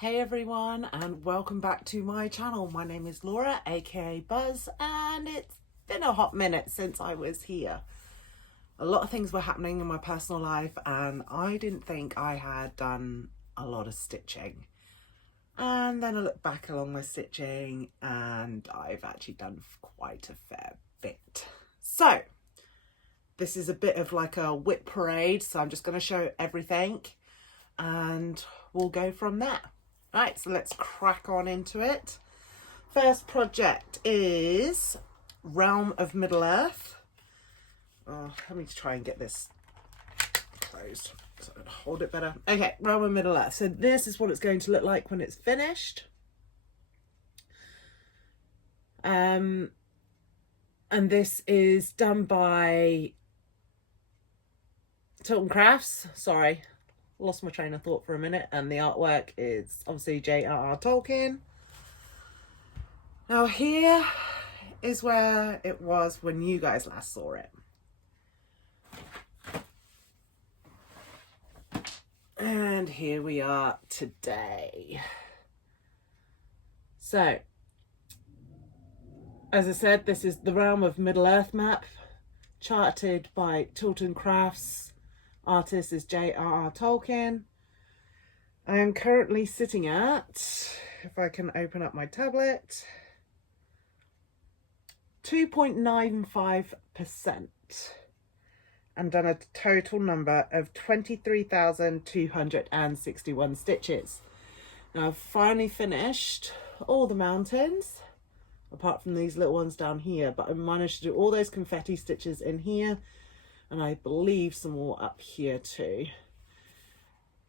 Hey everyone, and welcome back to my channel. My name is Laura, aka Buzz, and it's been a hot minute since I was here. A lot of things were happening in my personal life and I didn't think I had done a lot of stitching. And then I look back along my stitching and I've actually done quite a fair bit. So this is a bit of like a WIP parade, so I'm just going to show everything and we'll go from there. Right, so let's crack on into it. First project is Realm of Middle Earth. Oh, let me try and get this closed so I can hold it better. Okay, Realm of Middle Earth. So this is what it's going to look like when it's finished. And this is done by Tilton Crafts. Sorry. Lost my train of thought for a minute, and the artwork is obviously J.R.R. Tolkien. Now here is where it was when you guys last saw it. And here we are today. So, as I said, this is the Realm of Middle Earth map, charted by Tilton Crafts. Artist is J.R.R. Tolkien. I am currently sitting at, if I can open up my tablet, 2.95%, and done a total number of 23,261 stitches. Now I've finally finished all the mountains, apart from these little ones down here, but I managed to do all those confetti stitches in here, and I believe some more up here too.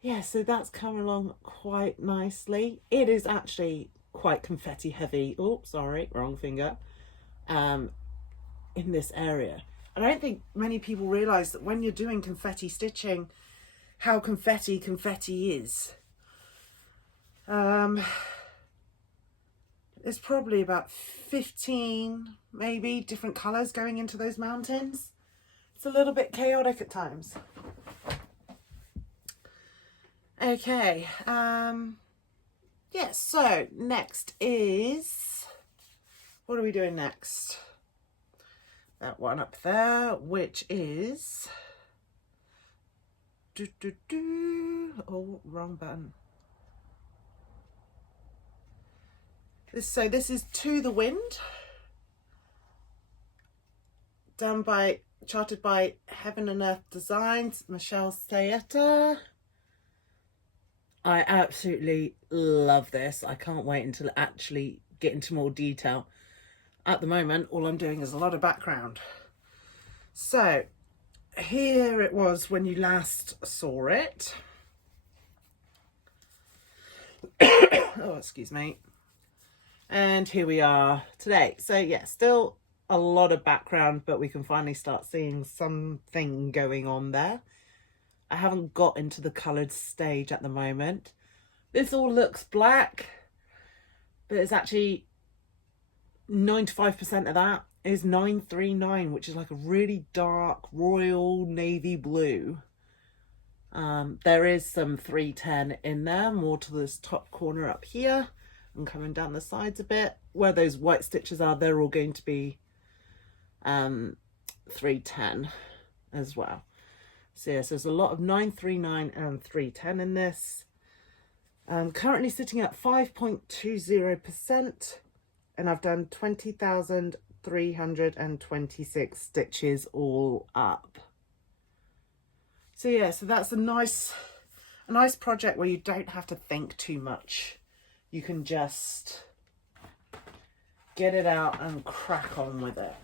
Yeah, so that's coming along quite nicely. It is actually quite confetti heavy. Oh, sorry, wrong finger. In this area. And I don't think many people realise that when you're doing confetti stitching, how confetti is. There's probably about 15, maybe, different colours going into those mountains. It's a little bit chaotic at times. Okay, yeah, so next is, what are we doing next? That one up there, which is, oh, wrong button. This is To the Wind, charted by Heaven and Earth Designs, Michelle Sayeta. I absolutely love this. I can't wait until I actually get into more detail. At the moment, all I'm doing is a lot of background. So, here it was when you last saw it. Oh, excuse me. And here we are today. So, yeah, still a lot of background, but we can finally start seeing something going on there. I haven't got into the coloured stage at the moment. This all looks black, but it's actually 95% of that is 939, which is like a really dark royal navy blue. There is some 310 in there, more to this top corner up here and coming down the sides a bit. Where those white stitches are, they're all going to be 310 as well. So yes, there's a lot of 939 and 310 in this. I'm currently sitting at 5.20%, and I've done 20,326 stitches all up. So yeah, so that's a nice project where you don't have to think too much. You can just get it out and crack on with it.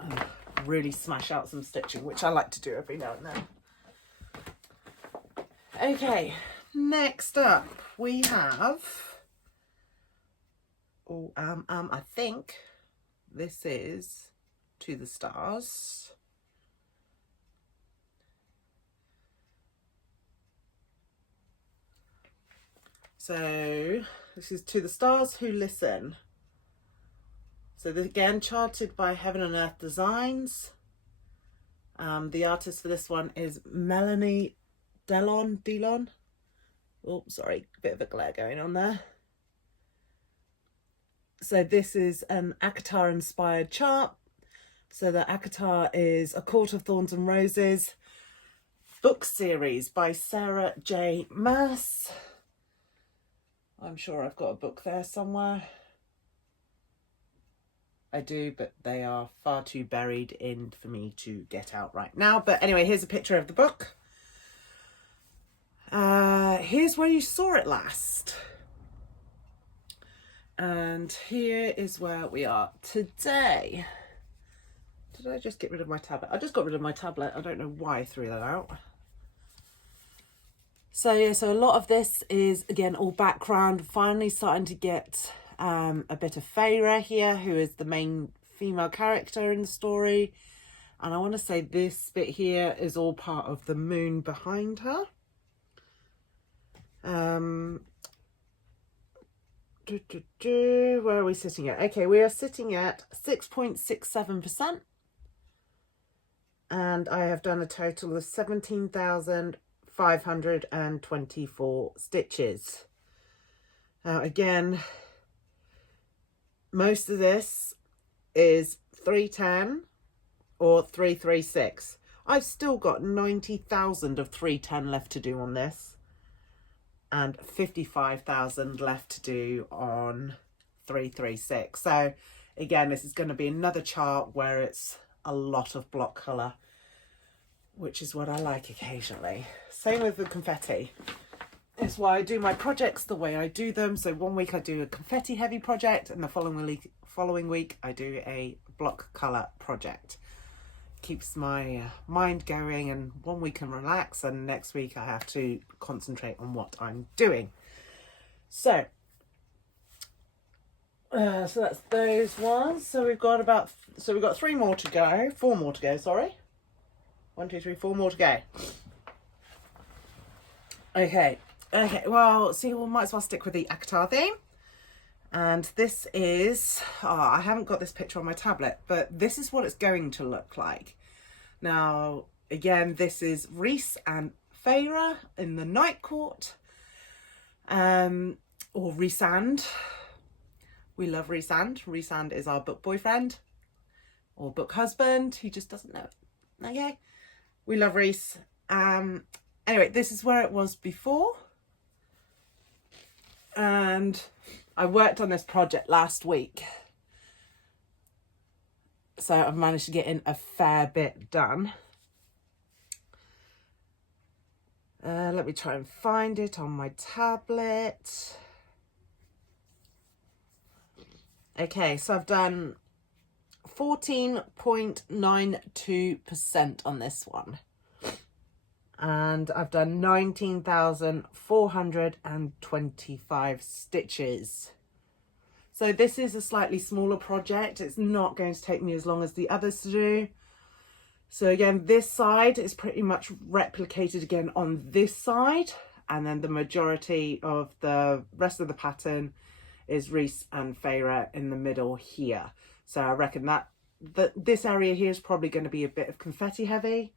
And really smash out some stitching, which I like to do every now and then. Okay, next up we have, I think this is To the Stars. So this is To the Stars Who Listen. So this, again, charted by Heaven and Earth Designs. The artist for this one is Melanie Delon. Oh, sorry, bit of a glare going on there. So this is an ACOTAR inspired chart. So the ACOTAR is A Court of Thorns and Roses book series by Sarah J. Maas. I'm sure I've got a book there somewhere. I do, but they are far too buried in for me to get out right now. But anyway, here's a picture of the book. Here's where you saw it last. And here is where we are today. Did I just get rid of my tablet? I just got rid of my tablet. I don't know why I threw that out. So yeah, so a lot of this is, again, all background. Finally starting to get a bit of Feyre here, who is the main female character in the story. And I want to say this bit here is all part of the moon behind her. Where are we sitting at? Okay, we are sitting at 6.67%. And I have done a total of 17,524 stitches. Now again, most of this is 310 or 336. I've still got 90,000 of 310 left to do on this, and 55,000 left to do on 336. So again, this is going to be another chart where it's a lot of block colour, which is what I like occasionally. Same with the confetti. It's why I do my projects the way I do them. So one week I do a confetti heavy project, and the following week I do a block colour project. Keeps my mind going, and one week can relax, and next week I have to concentrate on what I'm doing. So that's those ones. So we've got we've got 4 more to go, sorry. 1, 2, 3, 4 more to go. Okay, well, see, we might as well stick with the ACOTAR theme. And this is, I haven't got this picture on my tablet, but this is what it's going to look like. Now, again, this is Rhys and Feyre in the Night Court, or Rhysand. We love Rhysand. Rhysand is our book boyfriend or book husband. He just doesn't know it. Okay, we love Rhys. Anyway, this is where it was before. And I worked on this project last week, so I've managed to get in a fair bit done. Let me try and find it on my tablet. Okay, so I've done 14.92% on this one. And I've done 19,425 stitches. So this is a slightly smaller project. It's not going to take me as long as the others to do. So again, this side is pretty much replicated again on this side. And then the majority of the rest of the pattern is Rhys and Feyre in the middle here. So I reckon that this area here is probably going to be a bit of confetti heavy.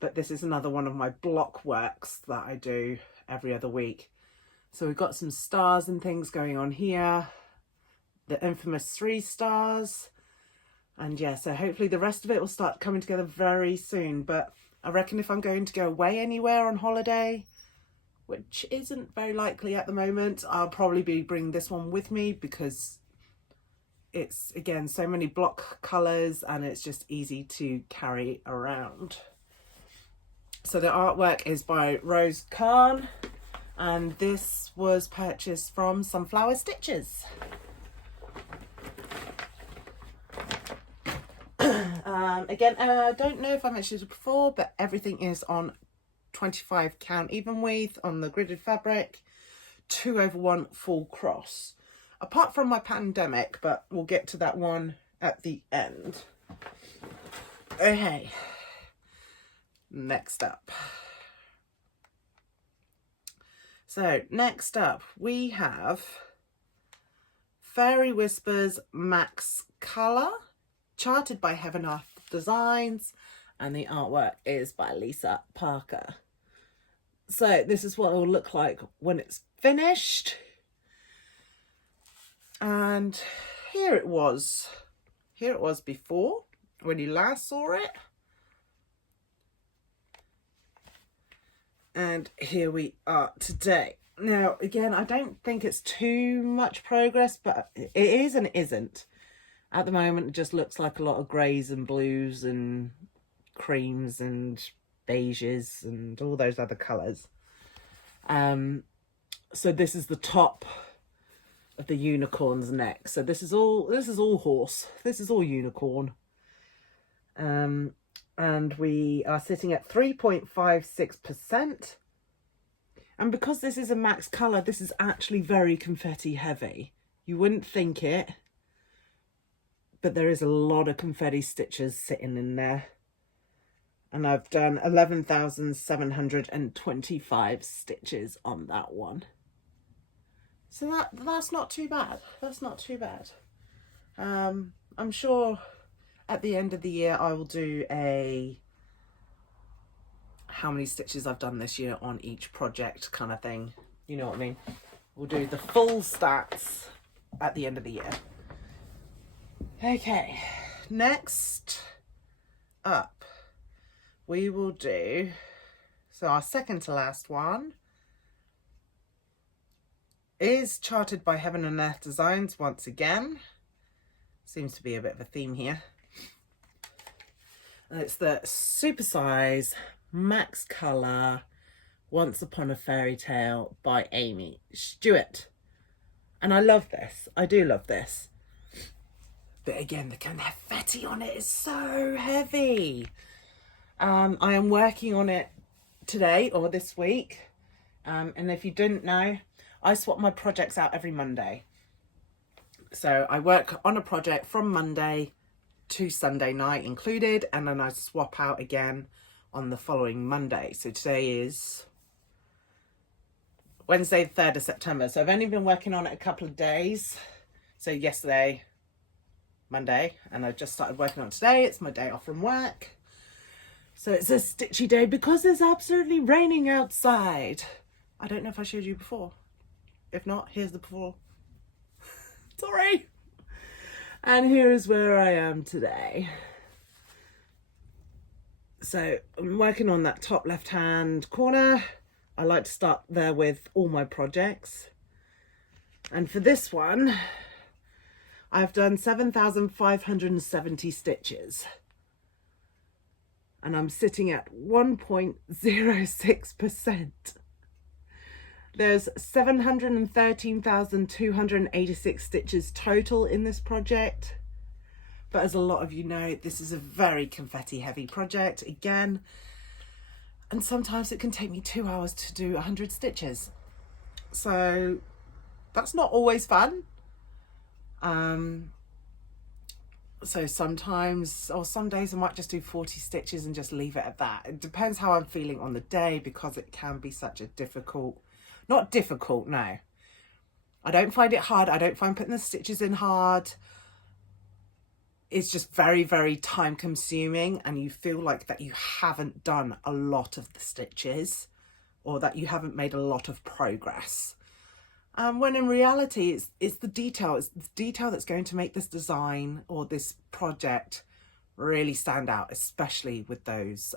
But this is another one of my block works that I do every other week. So we've got some stars and things going on here. The infamous 3 stars. And yeah, so hopefully the rest of it will start coming together very soon. But I reckon if I'm going to go away anywhere on holiday, which isn't very likely at the moment, I'll probably be bringing this one with me because it's, again, so many block colours and it's just easy to carry around. So the artwork is by Rose Khan, and this was purchased from Sunflower Stitches. Again, I don't know if I mentioned it before, but everything is on 25 count even weave on the gridded fabric, 2/1 full cross. Apart from my pandemic, but we'll get to that one at the end. Okay. Next up. So next up we have Fairy Whispers Max Colour, charted by Heaven Earth Designs, and the artwork is by Lisa Parker. So this is what it will look like when it's finished. And here it was before, when you last saw it. And here we are today. Now, again, I don't think it's too much progress, but it is and it isn't. At the moment, it just looks like a lot of greys and blues and creams and beiges and all those other colours. So this is the top of the unicorn's neck. So this is all horse. This is all unicorn. And we are sitting at 3.56%. And because this is a max colour, this is actually very confetti heavy. You wouldn't think it, but there is a lot of confetti stitches sitting in there. And I've done 11,725 stitches on that one. So that's not too bad. That's not too bad. I'm sure at the end of the year I will do a how many stitches I've done this year on each project kind of thing. You know what I mean? We'll do the full stats at the end of the year. Okay, next up we will do, so our second to last one is Charted by Heaven and Earth Designs once again. Seems to be a bit of a theme here. And it's the Super Size Max Colour Once Upon a Fairy Tale by Amy Stewart. And I love this. I do love this. But again, the confetti on it is so heavy. I am working on it today or this week. And if you didn't know, I swap my projects out every Monday. So I work on a project from Monday to Sunday night included, and then I swap out again on the following Monday. So today is Wednesday, the 3rd of September. So I've only been working on it a couple of days. So yesterday, Monday, and I've just started working on it today. It's my day off from work. So it's a stitchy day because it's absolutely raining outside. I don't know if I showed you before. If not, here's the before. Sorry. And here is where I am today. So I'm working on that top left hand corner. I like to start there with all my projects. And for this one, I've done 7,570 stitches. And I'm sitting at 1.06%. There's 713,286 stitches total in this project. But as a lot of you know, this is a very confetti heavy project again. And sometimes it can take me 2 hours to do 100 stitches. So that's not always fun. So sometimes, or some days I might just do 40 stitches and just leave it at that. It depends how I'm feeling on the day, because it can be such a difficult, not difficult, no. I don't find it hard. I don't find putting the stitches in hard. It's just very, very time consuming, and you feel like that you haven't done a lot of the stitches, or that you haven't made a lot of progress. When in reality, it's the detail that's going to make this design or this project really stand out, especially with those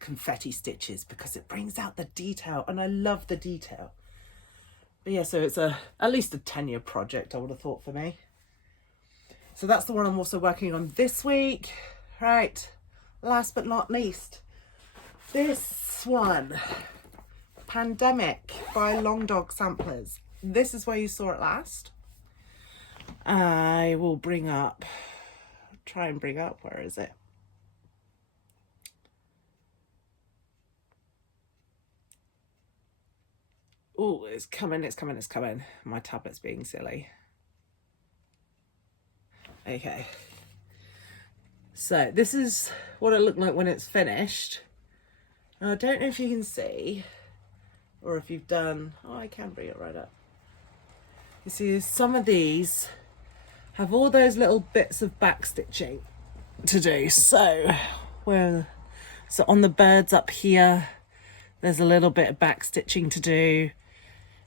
confetti stitches, because it brings out the detail, and I love the detail. But yeah, so it's at least a 10-year project, I would have thought, for me. So that's the one I'm also working on this week. Right, last but not least, this one, Pandemic by Long Dog Samplers. This is where you saw it last. I will try and bring up, where is it? Oh, it's coming. My tablet's being silly. Okay. So this is what it looked like when it's finished. Now, I don't know if you can see, or if you've done, oh, I can bring it right up. You see, some of these have all those little bits of back stitching to do. So on the birds up here, There's a little bit of back stitching to do.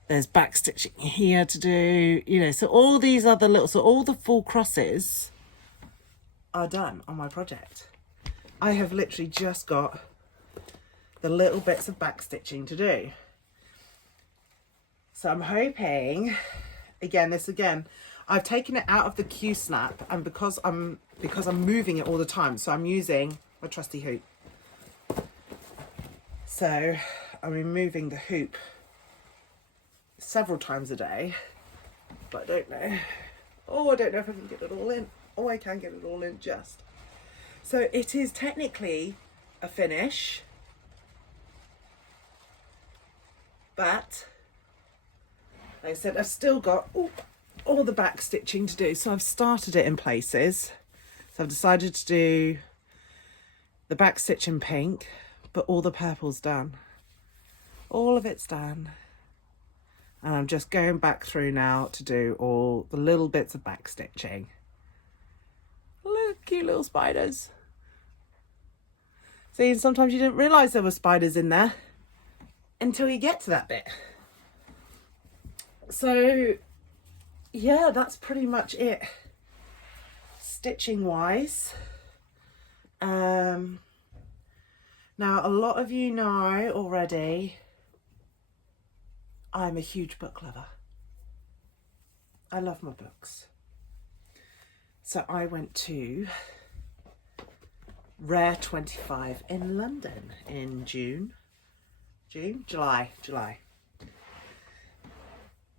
There's back stitching here to do, you know, so all these other little, so all the full crosses are done on my project. I have literally just got the little bits of back stitching to do. So I'm hoping, again, I've taken it out of the Q-snap, and because I'm moving it all the time, so I'm using my trusty hoop. So I'm removing the hoop several times a day, but I don't know. Oh, I don't know if I can get it all in. Oh, I can get it all in just. So it is technically a finish, but like I said, I've still got all the back stitching to do. So I've started it in places. So I've decided to do the back stitch in pink, but all the purple's done. All of it's done. And I'm just going back through now to do all the little bits of back stitching. Look, cute little spiders. See, sometimes you didn't realise there were spiders in there until you get to that bit. So, yeah, that's pretty much it. Stitching wise. Now, a lot of you know already, I'm a huge book lover. I love my books. So I went to Rare 25 in London in July.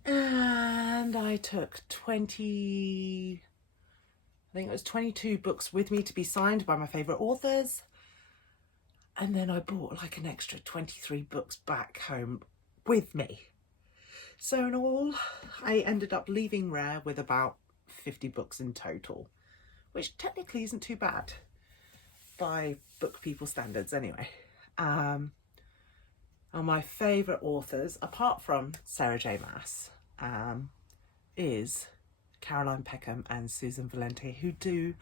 And I took 22 books with me to be signed by my favourite authors. And then I bought like an extra 23 books back home with me. So in all, I ended up leaving Rare with about 50 books in total, which technically isn't too bad by book people standards anyway. And my favourite authors, apart from Sarah J Maas, is Caroline Peckham and Susan Valenti, who do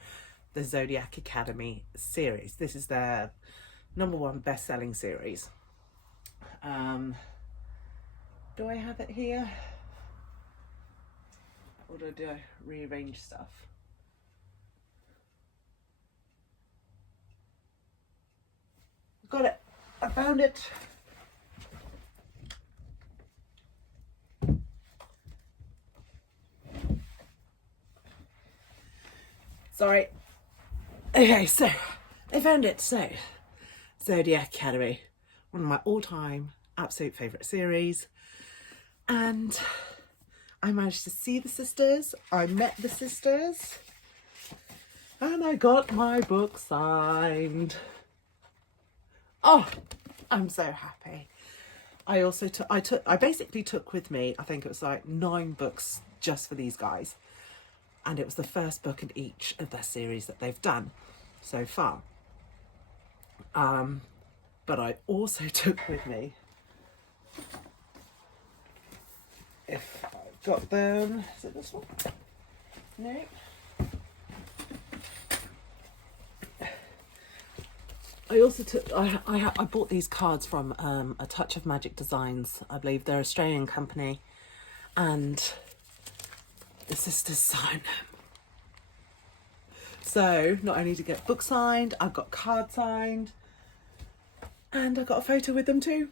the Zodiac Academy series. This is their #1 best-selling series. Do I have it here? Or do I rearrange stuff? Got it. I found it. Sorry. Okay, so I found it. So, Zodiac Academy, one of my all-time absolute favourite series. And I managed to see the sisters. I met the sisters. And I got my book signed. Oh, I'm so happy. I also I basically took with me, I think it was like 9 books just for these guys. And it was the first book in each of their series that they've done so far. But I also took with me, if I've got them, is it this one? No. I also took, I bought these cards from A Touch of Magic Designs. I believe they're an Australian company, and the sisters sign them. So not only to get book signed, I've got card signed, and I got a photo with them too.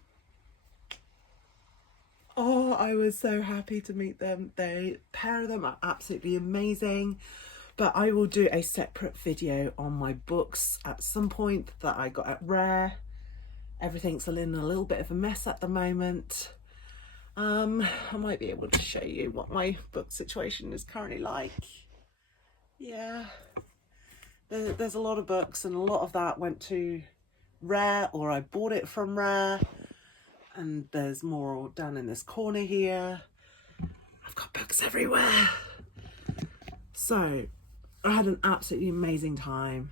Oh, I was so happy to meet them. The pair of them are absolutely amazing. But I will do a separate video on my books at some point that I got at Rare. Everything's in a little bit of a mess at the moment. I might be able to show you what my book situation is currently like. Yeah, there's a lot of books, and a lot of that went to Rare, or I bought it from Rare. And there's more down in this corner here. I've got books everywhere. So I had an absolutely amazing time.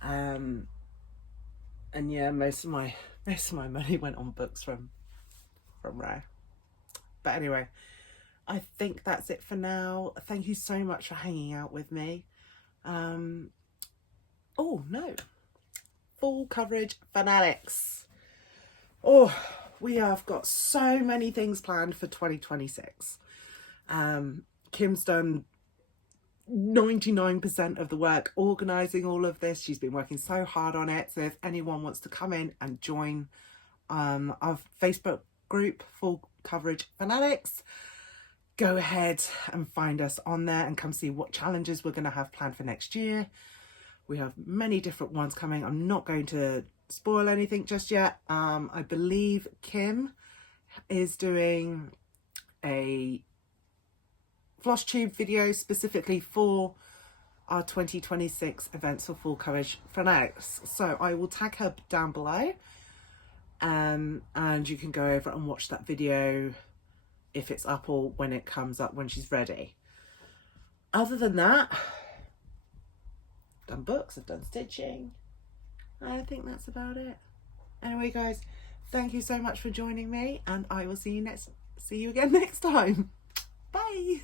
And yeah, most of my money went on books from Rare. But anyway, I think that's it for now. Thank you so much for hanging out with me. Oh no, full coverage fanatics. Oh, we have got so many things planned for 2026. Kim's done 99% of the work organising all of this. She's been working so hard on it. So if anyone wants to come in and join our Facebook group, Full Coverage Fanatics, go ahead and find us on there and come see what challenges we're going to have planned for next year. We have many different ones coming. I'm not going to spoil anything just yet. I believe Kim is doing a FlossTube video specifically for our 2026 events for Full Coverage Fanatics. So I will tag her down below, and you can go over and watch that video if it's up or when it comes up when she's ready. Other than that, I've done books, I've done stitching. I think that's about it. Anyway, guys, thank you so much for joining me, and I will see you again next time. Bye.